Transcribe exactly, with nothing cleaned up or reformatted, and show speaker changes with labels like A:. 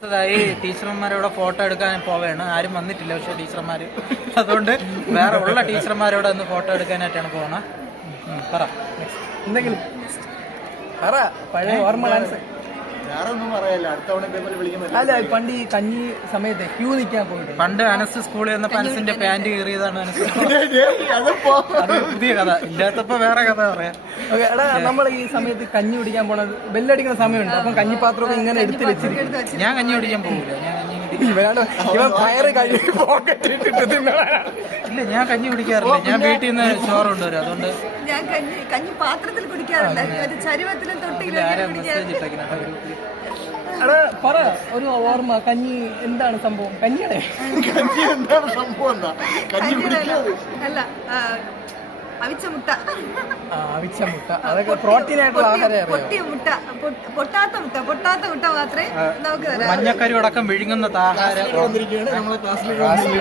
A: ായി ടീച്ചർമാരോടെ photo എടുക്കാൻ പോവുകയാണ്. ആരും വന്നിട്ടില്ല, പക്ഷെ ടീച്ചർമാർ അതുകൊണ്ട് വേറെ ഉള്ള ടീച്ചർമാരോടെ ഒന്ന് ഫോട്ടോ എടുക്കാനായിട്ടാണ് പോകണം. പറ
B: എന്തെങ്കിലും പറ, പഴയ ഓർമ്മ. അല്ല, പണ്ട് ഈ കഞ്ഞി സമയത്ത് ക്യൂ നിൽക്കാൻ പോയിട്ട്
A: പണ്ട് അനസ് സ്കൂളിൽ വന്നപ്പോ അനസിന്റെ പാന്റ് കീറിയതാണ് അനസ്. അത് പുതിയ കഥ, ഇല്ലാത്തപ്പോ വേറെ കഥ പറയാം.
B: എടാ, നമ്മൾ ഈ സമയത്ത് കഞ്ഞി കുടിക്കാൻ പോണത് ബെല്ലടിക്കുന്ന സമയമുണ്ട്. അപ്പം കഞ്ഞിപ്പാത്രമൊക്കെ ഇങ്ങനെ എടുത്ത് വെച്ചിരിക്കും.
A: ഞാൻ കഞ്ഞി കുടിക്കാൻ പോകില്ല. ഞാൻ കഞ്ഞി
B: ഇവൻ പയറ് കഞ്ഞി
A: ഇല്ല, ഞാൻ കഞ്ഞി കുടിക്കാറില്ല. ഞാൻ വീട്ടിൽ നിന്ന് ചോറ് കൊണ്ടുവരും. അതുകൊണ്ട്
C: ഞാൻ കഞ്ഞി കഞ്ഞി പാത്രത്തിൽ കുടിക്കാറില്ല. ചരുവത്തിലും തൊട്ടിയിലും
A: ആരാ മെസ്സേജ് ഇട്ടേക്കുന്നത് ഗ്രൂപ്പിൽ?
B: എടാ പറ, ഒരു ഓർമ്മ. കഞ്ഞി എന്താണ് സംഭവം? കഞ്ഞിയുടെ
D: കഞ്ഞി എന്താണ് സംഭവം? എന്താ കഞ്ഞി
C: അല്ല, അവിച്ച മുട്ട.
B: അവിച്ച മുട്ട, അതൊക്കെ പ്രോട്ടീൻ ആയിട്ടുള്ള ആഹാരം.
C: പൊട്ടിയ മുട്ട, പൊട്ടാത്ത മുട്ട, പൊട്ടാത്ത മുട്ട മാത്രമേ നമുക്ക് തരാം.
A: മഞ്ഞക്കരി അടക്കം വിഴുങ്ങുന്ന ആഹാരം.
D: നമ്മളെ ക്ലാസ്സിൽ